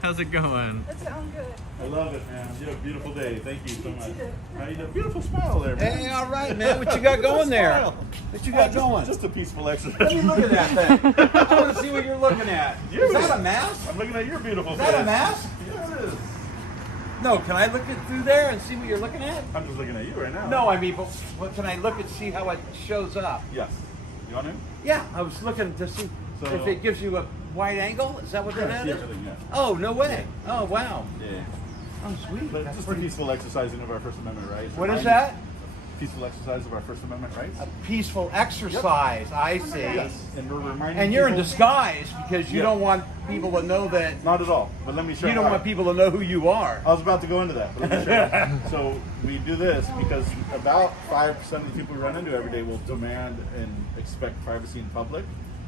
How's it going? That sounds good. I love it, man. You have a beautiful day. Thank you so much. You have a beautiful smile there, man. Hey, all right, man. What you got going there? What you got going? Just a peaceful exercise. Let me look at that thing. I want to see what you're looking at. Is that a mask? I'm looking at your beautiful face. Is that a mask? Yes. No, can I look through there and see what you're looking at? I'm just looking at you right now. No, I mean, but can I look and see how it shows up? Yes. You want to? Yeah, I was looking to see if it gives you a wide angle. Is that what that is? Yeah. Oh, no way. Oh, wow. Yeah. Oh, sweet. But just a peaceful exercising of our First Amendment rights. What is that? Peaceful exercise of our First Amendment rights. A peaceful exercise, yep. I see. Yes. And we're reminding And you're people, in disguise because you don't want people to know that. Not at all. But let me show you. You don't want people to know who you are. I was about to go into that. But let me show you. So we do this because about 5% of the people we run into every day will demand and expect privacy in public.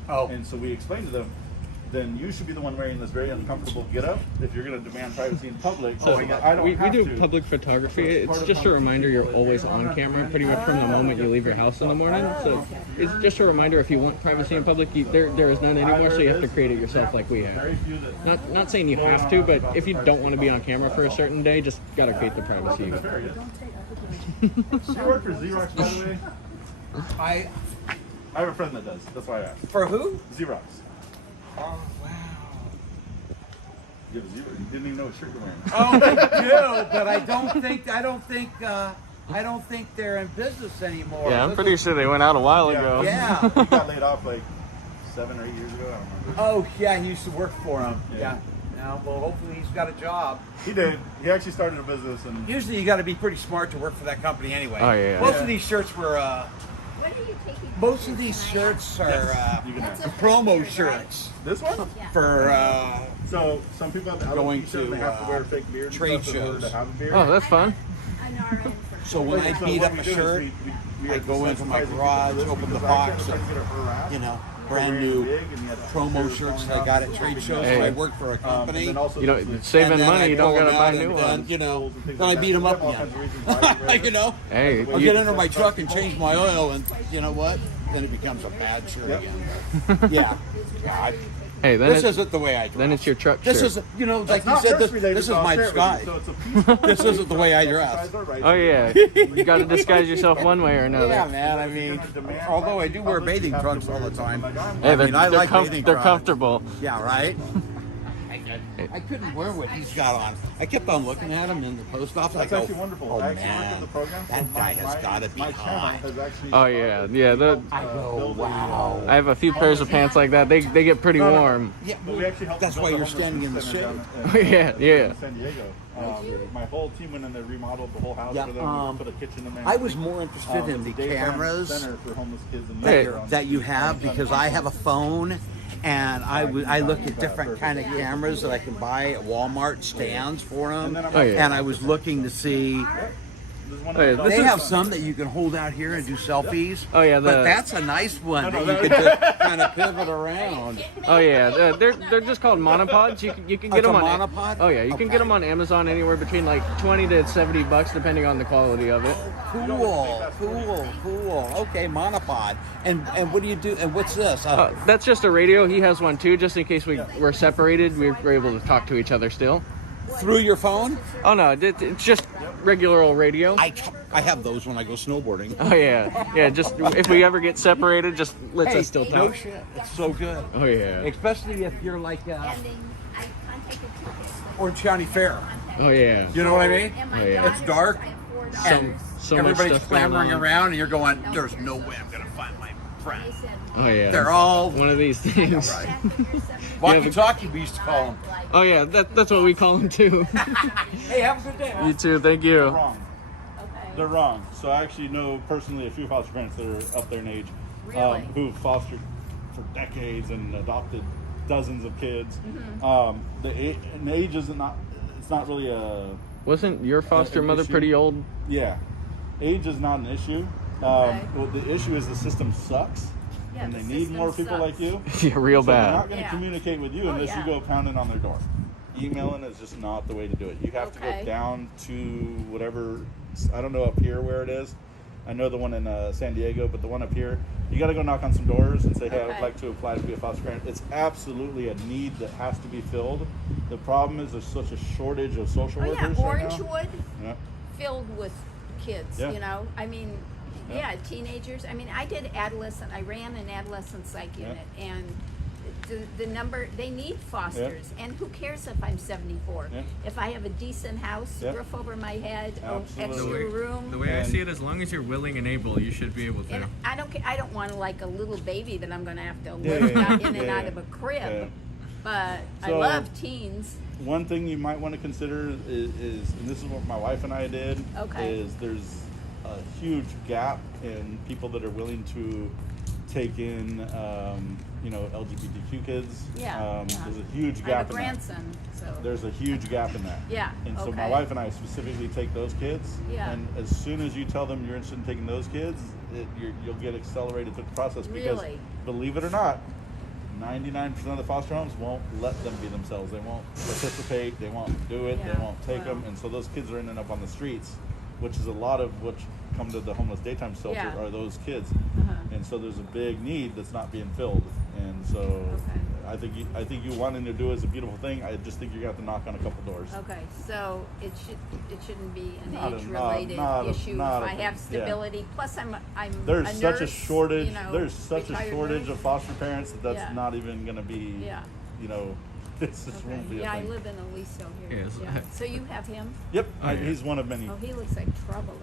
Oh. And so we explain to them, then you should be the one wearing this very uncomfortable getup if you're going to demand privacy in public. So I don't we have do to. public photography. It's just a reminder you're always on camera pretty much from the moment you leave your house in the morning. So it's just a reminder if you want privacy in public, there is none anymore, so you have to create it yourself like we have. Not saying you have to, but if you don't want to be on camera for a certain day, just got to create the privacy. You work for Xerox, by the way? I have a friend that does. That's why I asked. For who? Xerox. Oh, wow. You didn't even know what shirt you're wearing. Oh, I do, but I don't think they're in business anymore. Yeah, I'm pretty sure they went out a while ago. Yeah. He got laid off like 7 or 8 years ago. I don't remember. Oh, yeah, he used to work for him. Yeah. Now, well, hopefully he's got a job. He did. He actually started a business, and usually you got to be pretty smart to work for that company anyway. Oh, yeah. Most of these shirts were. What are you taking? Most of these shirts are promo shirts. This one? For so some people have to going they have to wear fake beards trade in order shows. to have a beard. Oh, that's fun. So when I beat up a shirt, I go into my garage, open the box, of, brand new promo shirts that I got at trade shows. Hey. I work for a company. You know, saving money, you don't gotta buy new ones. Then I beat them up again. Hey, I'll get under my truck and change my oil, and you know what? Then it becomes a bad shirt again. Yeah. Hey, then this isn't the way I dress. Then it's your truck This shirt. is, like you said, this is my disguise. This isn't the way I dress. Oh yeah, you got to disguise yourself one way or another. Yeah, man. I mean, although I do wear bathing trunks all the time. Hey, I mean, I like bathing they're trunks. comfortable. Yeah, right. I couldn't wear what he's got on. I kept on looking at him in the post office. That's I go, actually wonderful. oh I actually looked man, at the program. that guy has got to be hot. Oh yeah, yeah. I go, wow. I have a few pairs of pants like that. They get pretty warm. Yeah, that's why you're standing in the shade. Yeah. In San Diego. My whole team went in there, remodeled the whole house for them, put a kitchen in there. I was more interested in the cameras center for homeless kids and that you have, because I have a phone. And I look at different kind of cameras that I can buy at Walmart, stands for them. And I was looking to see. They have some that you can hold out here and do selfies. Oh yeah, but that's a nice one that you can just kind of pivot around. Oh yeah, they're just called monopods. You can get them on monopod. Oh yeah, you can get them on Amazon anywhere between like $20 to $70 depending on the quality of it. Cool. Okay, monopod. And what do you do? And what's this? That's just a radio. He has one too, just in case we're separated. We're able to talk to each other still. Through your phone? Oh no, it's just regular old radio. I have those when I go snowboarding. Oh yeah. Just if we ever get separated, just lets us still talk. No shit. It's so good. Oh yeah. Especially if you're like Orange County Fair. Oh yeah. You know what I mean? Oh yeah. It's dark and so everybody's stuff clamoring going on. around, and you're going, "There's no way I'm gonna find my friend." Oh yeah. They're all one of these things. Walkie-talkie, we used to call them. Oh yeah, that's what we call them too. Hey, have a good day. You too. Thank you. They're wrong. They're wrong. So I actually know personally a few foster parents that are up there in age, who fostered for decades and adopted dozens of kids. The age is not. It's not really a. Wasn't your foster mother issue. pretty old? Yeah, age is not an issue. Well, the issue is the system sucks, and they need more people like you. Yeah, real so bad. They're not going to communicate with you unless you go pounding on their door. Emailing is just not the way to do it. You have to go down to whatever. I don't know up here where it is. I know the one in San Diego, but the one up here, you got to go knock on some doors and say, "Hey, I would like to apply to be a foster parent." It's absolutely a need that has to be filled. The problem is there's such a shortage of social workers right now. Orangewood filled with kids. You know, I mean, teenagers. I mean, I ran an adolescent psych unit, and the number, they need fosters. And who cares if I'm 74? If I have a decent house, roof over my head, extra room. The way I see it, as long as you're willing and able, you should be able to. And I don't care. I don't want like a little baby that I'm going to have to lift out in and out of a crib. But I love teens. One thing you might want to consider is, and this is what my wife and I did, is there's a huge gap in people that are willing to take in, LGBTQ kids. There's a huge gap in grandson, that. There's a huge gap in that. And so my wife and I specifically take those kids, and as soon as you tell them you're interested in taking those kids, you'll get accelerated through the process because, believe it or not, 99% of the foster homes won't let them be themselves. They won't participate. They won't do it. They won't take them. And so those kids are ending up on the streets, which is a lot of what come to the homeless daytime shelter are those kids. And so there's a big need that's not being filled. And so I think you wanting to do is a beautiful thing. I just think you're gonna have to knock on a couple doors. Okay, so it shouldn't be an Not a- age-related not a- issue. not If a- I have yeah. stability, plus I'm There's a such a nurse, shortage. you know, There's such a retired shortage nurse. of foster parents that's Yeah. not even gonna be. Yeah. You know, this just won't be. Yeah, a I thing. live in Aliso here. Yes. Yeah. So you have him? Yep, he's one of many. Oh, he looks like trouble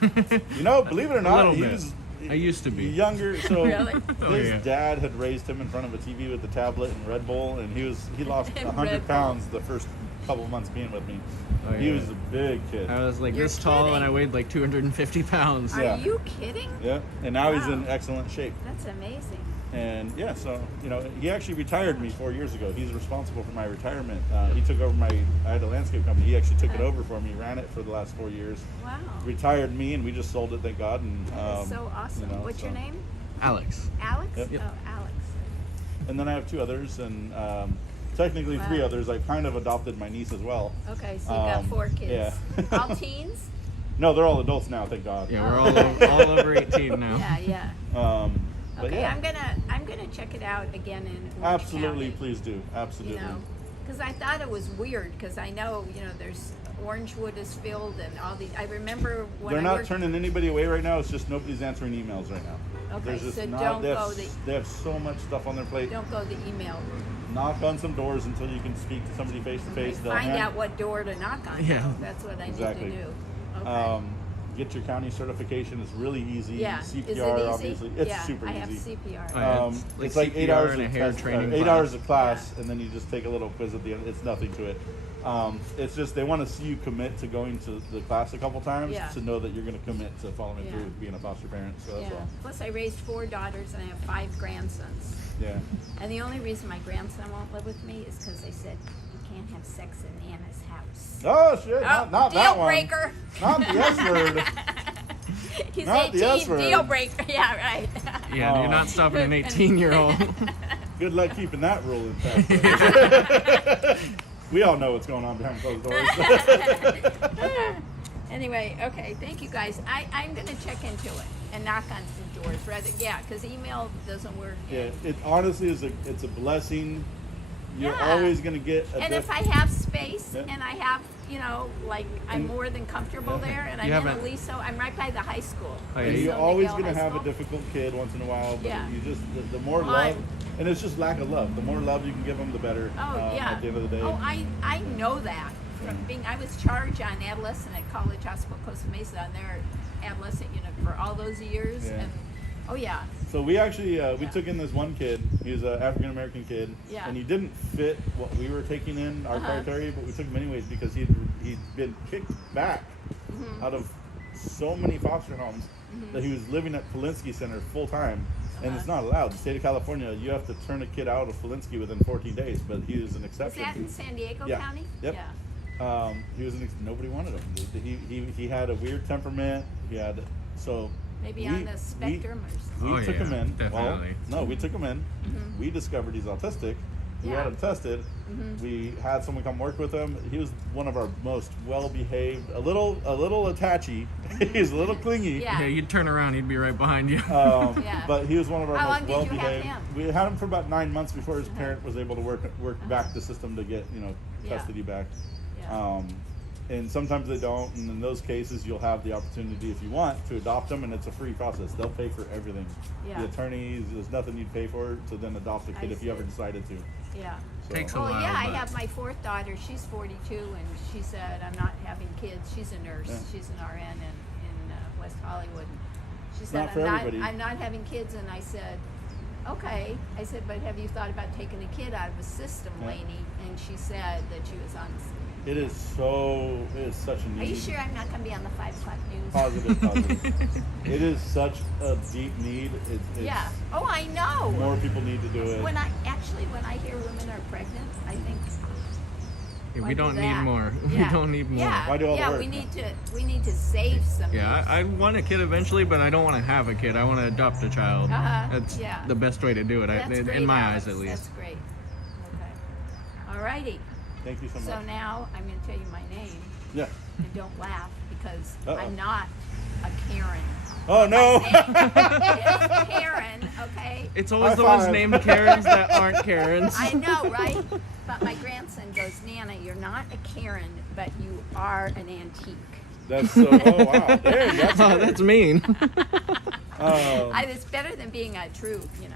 though. You know, believe it or A not, little he bit. was. I used to be Younger, so Really? Oh, his yeah. dad had raised him in front of a TV with the tablet and Red Bull, and he lost And 100 Red Bull. pounds the first couple of months being with me. Oh, He yeah. was a big kid. I was like You're this tall and I kidding. weighed like 250 pounds. Are Yeah. you kidding? Yeah, and now he's Wow. in excellent shape. That's amazing. And yeah, so you know, he actually retired me 4 years ago. He's responsible for my retirement. He took over I had a landscape company. He actually took it over for me, ran it for the last 4 years. Wow. Retired me, and we just sold it, thank God. And That is so awesome. you know, What's your so- name? Alex. Alex? Yep. Oh, Alex. And then I have 2 others, and technically 3 Wow. others. I kind of adopted my niece as well. Okay, so you got 4 kids. Yeah. All teens? No, they're all adults now, thank God. Yeah, we're all over 18 now. Yeah, yeah. But Okay, yeah, I'm gonna check it out again in Orange absolutely, County, please do, absolutely. you know, because I thought it was weird because I know there's Orangewood is filled and all the. I remember when They're I not worked, turning anybody away right now. It's just nobody's answering emails right now. Okay, There's just so not, don't they have, go the they have so much stuff on their plate. don't go the email route. Knock on some doors until you can speak to somebody face to face. They'll Find hand- out what door to knock on. Yeah. though. That's what I Exactly. need to do. Okay. Get your county certification. It's really easy. Yeah. CPR, Is it easy? obviously, it's Yeah, super I have easy. CPR. Oh, yeah, It's like 8 CPR hours and a of hair test, training 8 class. hours of class, and then you just take a little quiz at the end. It's nothing to it. It's just they want to see you commit to going to the class a couple times Yeah. to know that you're going to commit to following Yeah. through being a foster parent. So that's Yeah. all. Plus, I raised 4 daughters and I have 5 grandsons. Yeah. And the only reason my grandson won't live with me is because they said you can't have sex in Anna's house. Oh shit! Not deal that one. breaker. Not the S word. He's Not the 18, S word. deal breaker. Yeah, right. Yeah, you're not stopping an 18-year-old. Good luck keeping that rule intact. We all know what's going on behind closed doors. Anyway, okay, thank you guys. I'm going to check into it and knock on some doors rather. Yeah, because email doesn't work. Yeah, it honestly is it's a blessing. You're Yeah. always gonna get a And if diff- I have space Yeah. and I have, like I'm And- more than comfortable Yeah. there, and You I'm in haven't- Aliso, I'm right by the high school. Oh, and yeah, you're Aliso always Miguel gonna High have a School. difficult kid once in a while, but Yeah. you just the more Well, love, and it's just lack of love. The more love you can give them, the better. Oh, yeah. At the end of the day. Oh, I know that from being. I was charged on adolescent at College Hospital Costa Mesa on their adolescent unit for all those years. Yeah. And oh yeah. So we actually we took in this one kid. He was an African American kid, Yeah. and he didn't fit what we were taking in our Uh-huh. criteria, but we took him anyways because he'd been kicked back Mhm. out of so many foster homes Mhm. that he was living at Polinsky Center full time, and it's Uh-huh. not allowed. The state of California, you have to turn a kid out of Polinsky within 14 days, but he was an Is exception. that in San Diego Yeah. County? Yep. Yeah. He was nobody wanted him. He had a weird temperament. He had so. Maybe on the spectrum or something. We Oh, took yeah, him in. definitely. Well, no, we took him in. Mhm. We discovered he's autistic. We Yeah. had him tested. Mhm. We had someone come work with him. He was one of our most well-behaved. A little attachy. He's a little clingy. Yeah. Yeah, you'd turn around, he'd be right behind you. Yeah. But he was one of our How most long did you have well-behaved. him? We had him for about 9 months before his parent was able to work back the system to get Yeah. custody back. Yeah. And sometimes they don't, and in those cases, you'll have the opportunity, if you want, to adopt them, and it's a free process. They'll pay for everything. Yeah. The attorneys, there's nothing you'd pay for to then adopt a kid I if you ever see. decided to. Yeah. So- Takes a Well, while, yeah, I but- have my 4th daughter. She's 42, and she said, I'm not having kids. She's a nurse. Yeah. She's an RN in West Hollywood. She It's said, not for everybody. I'm not having kids. And I said, okay. I said, but have you thought about taking a kid out of the system, Yeah. Lainey? And she said that she was on. It is such a need. Are you sure I'm not going to be on the 5 o'clock news? Positive. It is such a deep need. It's Yeah. Oh, I know. More people need to do it. When I hear women are pregnant, I think Yeah, why we do don't need that? more. Yeah. We don't need more. Yeah. Why do all the yeah, work? we need to save some. Yeah, I want a kid eventually, but I don't want to have a kid. I want to adopt a child. Uh-huh, That's yeah. the best way to do it, That's in great, my Alex. eyes at least. That's great. Okay. All righty. Thank you so much. So now I'm going to tell you my name. Yeah. And don't laugh because Uh-oh. I'm not a Karen. Oh no! It's Karen, okay? It's always the ones named Karens that aren't Karens. I know, right? But my grandson goes, Nana, you're not a Karen, but you are an antique. That's so. Oh wow! There, That's mean. It's better than being a true, Karen.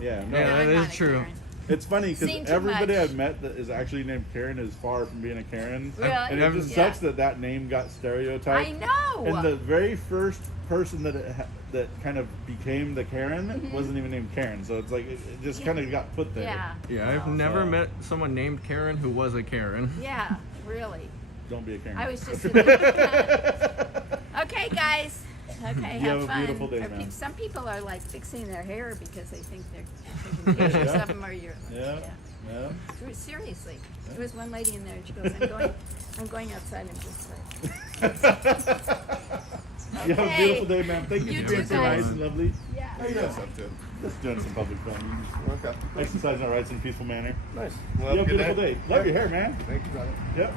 Yeah, no, Yeah, I'm that not is a true. Karen. It's funny because Seen too everybody much. I've met that is actually named Karen is far from being a Karen. Really? And it just sucks that name got stereotyped. I know. And the very first person that kind of became the Karen wasn't even named Karen. So it's like it just kind of got put there. Yeah. Yeah, I've never met someone named Karen who was a Karen. Yeah, really. Don't be a Karen. I was just Okay, guys. Okay, You have have a fun. beautiful day, Or ma'am. some people are like fixing their hair because they think they're taking pictures of them or you're. Yeah. Seriously, there was one lady in there and she goes, I'm going outside and just like. You have a beautiful day, ma'am. Thank you You for being too, so guys. nice and lovely. Yeah. How you doing? Just doing some public fun. Okay. Exercising our rights in a peaceful manner. Nice. You have a beautiful day. Love your hair, man. Thank you, brother. Yep.